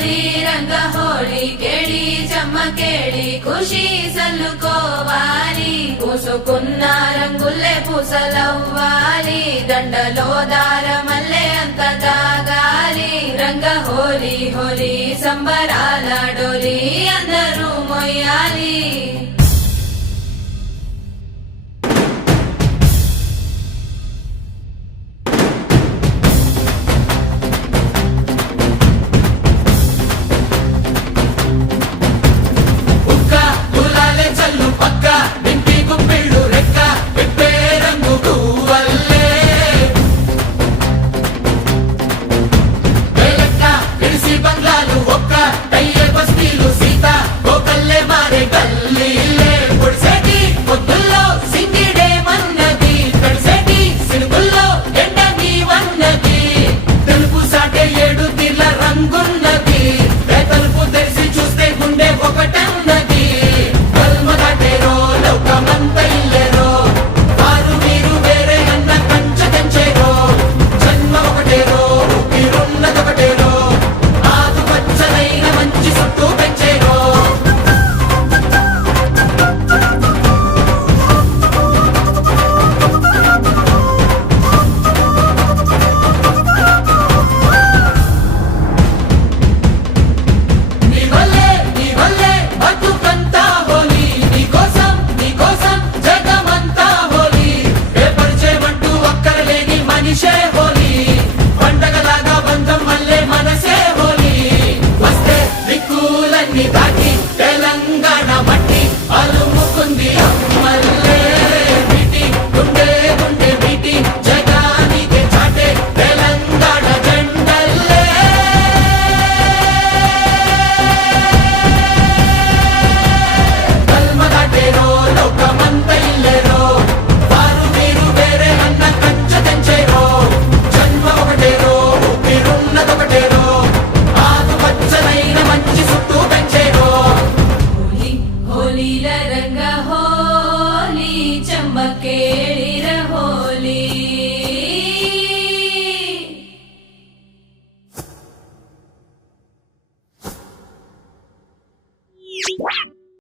హోలీ రంగ హోలీ కేళి చెమ్మకేళి ఖుషి సల్లుకోవాలి పూసుకున్న రంగుల్లే పూసలవ్వాలి దండలో దారమల్లే అంత దాగాలి రంగ హోలీ హోలీ సంబరాల డోలి అందరూ మొయ్యాలి బంగ్లాలు ఒక్క టయ్యే బస్తీలు సీత గోకల్లే మారే గల్ల